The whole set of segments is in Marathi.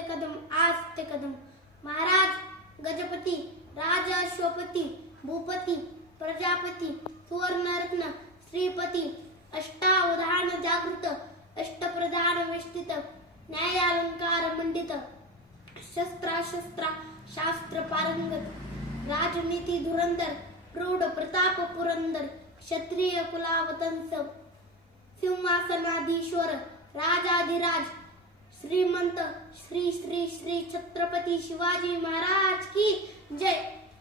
ते कदम आज ते कदम. महाराज गजपती राज अश्वपती भूपती प्रजापती सुवर्णरत्न श्रीपती अष्टावधान जागृत अष्टप्रधान वेष्टित न्यायालंकार मंडित शस्त्राशस्त्रा शास्त्र पारंगत राजनीती धुरंधर प्रौढ प्रताप पुरंदर क्षत्रिय कुलावतंस सिंहासनाधीश्वर राजाधिराज श्रीमंत श्री श्री श्री छत्रपती शिवाजी महाराज की जय.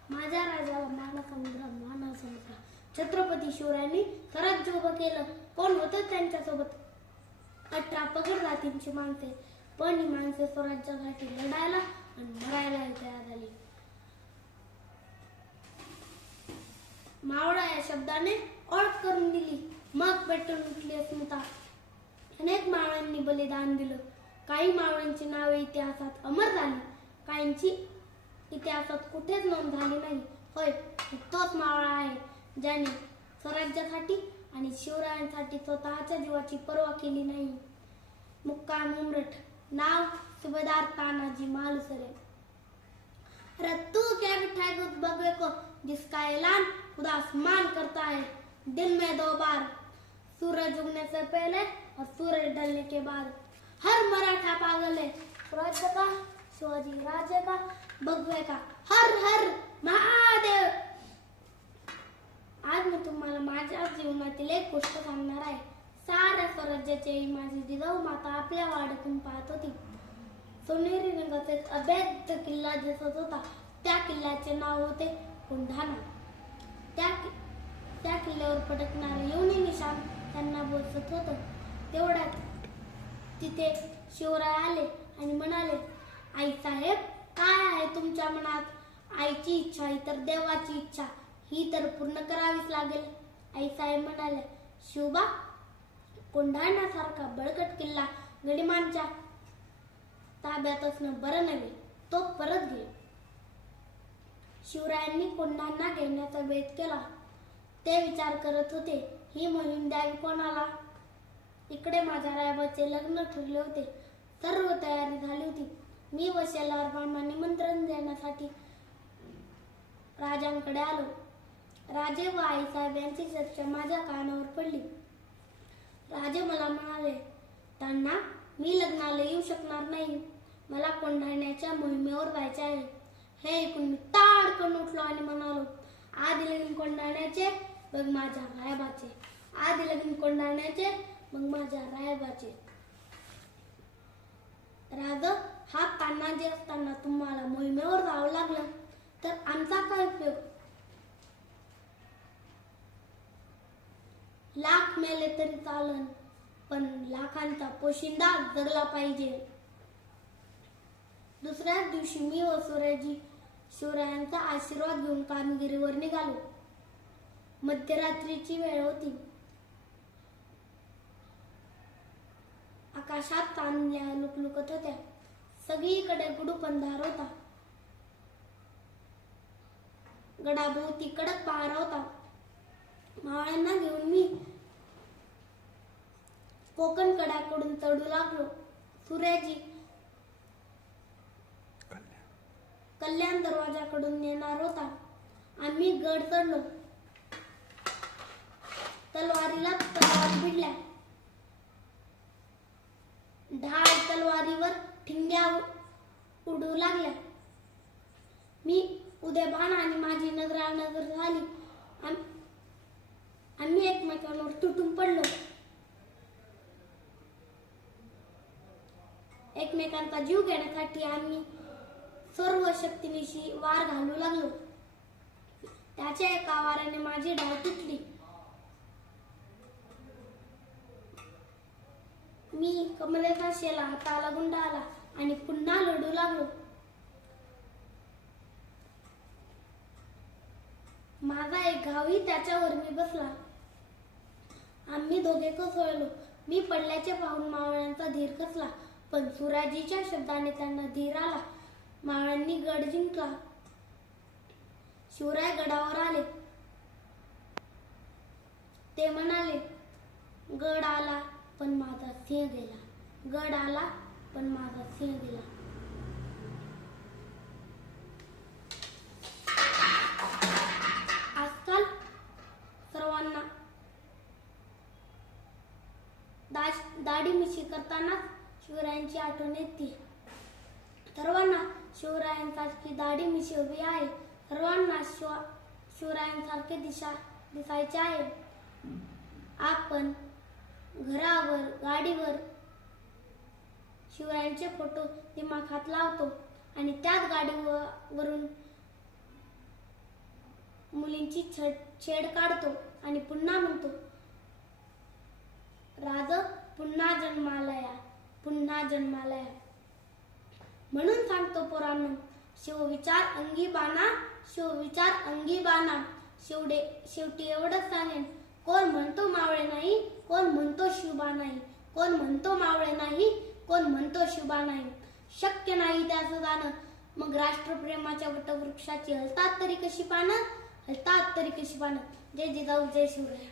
माझ्या राजाला माना समुद्र छत्रपती शिवरायांनी स्वराज्य उभं केलं. कोण होतं त्यांच्यासोबत? 18 पगड जातींची माणसे. पण ही माणसे स्वराज्यासाठी लढायला आणि मरायला तयार झाली. मावळा या शब्दाने ओळख करून दिली. मग पेटून उठली अस्मिता. अनेक मावळ्यांनी बलिदान दिलं. काही मावळ्यांची नावे इतिहासात अमर झाली. काहींची इतिहासात कुठेच नोंद झाली नाही. होय, तोच मावळा आहे ज्याने स्वराज्यासाठी आणि शिवरायांसाठी स्वतःच्या जीवाची पर्वा केली नाही. मुक्काम उमरठ. नाव सुभेदार तानाजी मालुसरे. रत्तू क्या मिठाई दूध बगवे को जिसका ऐलान खुदा आसमान करता है दिन में 2 बार, सूरज उगने से पहले और सूरज ढलने के बाद. हर मराठा पागल है स्वराज्य का, शिवाजी राज्य का, भगवे का. हर हर महादेव. आज मी तुम्हाला माझ्या जीवनातील एक गोष्ट सांगणार आहे. साऱ्या स्वराज्याची माझी जिजाऊ माता आपल्या वाड्यातून पाहत होती. सोनेरी रंगाचा एक अभेद्य किल्ला दिसत होता. त्या किल्ल्याचे नाव होते कोंढाणा. त्या किल्ल्यावर फडकणारे येऊनी निशाण त्यांना बोचत होतं. तेवढ्यात तिथे शिवराय आले आणि म्हणाले, आई साहेब, काय आहे तुमच्या मनात? आईची इच्छा ही तर देवाची इच्छा, ही तर पूर्ण करावीच लागेल. आई साहेब म्हणाले, शिवबा, कोंढाण्यासारखा बळकट किल्ला गडिमांच्या ताब्यात असणं बरं नव्हे, तो परत घे. शिवरायांनी कोंढाणा घेण्याचा बेत केला. ते विचार करत होते, ही मोहीम द्यावी कोणाला? इकडे माझ्या रायबाचे लग्न ठरले होते. सर्व तयारी झाली होती. मी व शेलार मामा निमंत्रण देण्यासाठी राजांकडे आलो. राजे व आईसाहेब यांची चर्चा माझ्या कानावर पडली. राजे मला म्हणाले, त्यांना मी लग्नाला येऊ शकणार नाही. मला कोंढाण्याच्या मोहिमेवर जायचे आहे. हे ऐकून मी ताडकन उठलो आणि म्हणालो, आधी लगीन कोंढाण्याचे मग माझ्या रायबाचे. आधी लगीन कोंढाण्याचे मग माझ्या रायबाचे. राज, हा तानाजी असताना तुम्हाला मोहिमेवर जावं लागलं तर आमचा काय उपयोग? लाख मेले तरी चालन, पण लाखांचा पोशिंदा जगला पाहिजे. दुसऱ्याच दिवशी मी व सूर्याजी शिवरायांचा आशीर्वाद घेऊन कामगिरीवर निघालो. मध्यरात्रीची वेळ होती. आकाशात चांदण्या लुकलुकत होत्या. सगळीकडे गुडूप अंधार होता. गडाभोवती कडक पहारा होता. मावळ्यांना घेऊन मी कोकण कड्याकडून चढू लागलो. सूर्याजी कल्याण दरवाजाकडून येणार होता. आम्ही गड चढलो. तलवारीला तलवार भिडल्या. ढाल तलवारीवर ठिंग्या उडू लागल्या. मी उदयभान आणि माझी नजर झाली. आम्ही एकमेकांवर तुटून पडलो. एकमेकांचा जीव घेण्यासाठी आम्ही सर्व शक्तीनिशी वार घालू लागलो. त्याच्या एका वाराने माझी ढाल तुटली. मी कमरेचा शेला हाताला गुंडाळला आणि पुन्हा लढू लागलो. माझा एक घावही त्याच्यावर मी बसला. आम्ही दोघे कोसळलो. मी पडल्याचे पाहून मावळ्यांचा धीर खचला, पण सूर्याजीच्या शब्दाने त्यांना धीर आला. मावळ्यांनी गड जिंकला. शिवराय गडावर आले. ते म्हणाले, गड आला पण माझा सिंह गेला. गड आला पण माझा सिंह गेला. दाढी मिशी करताना शिवरायांची आठवण येते. सर्वांना शिवरायांसारखी दाढी मिशी हवी आहे. सर्वांना शिवरायांसारखे दिसायचे आहे. आपण घरावर गाडीवर शिवरायांचे फोटो दिमाखात लावतो आणि त्याच गाडीवरून मुलींची छेड काढतो आणि पुन्हा म्हणतो, राज पुन्हा जन्मालया, पुन्हा जन्मालया. म्हणून सांगतो पोरांनो, शिवविचार अंगी बाणा, शिवविचार अंगी बाणा. शेवटी एवढंच सांगेन, कोण म्हणतो मावळे नाही, कोण म्हणतो शिवबा नाही, कोण म्हणतो मावळे नाही, कोण म्हणतो शिवबा नाही. शक्य नाही त्याचं जाणं, मग राष्ट्रप्रेमाच्या वटवृक्षाची हलतात तरी कशी पानं, हलतात तरी कशी पानं. जय जिजाऊ, जय शिवराय.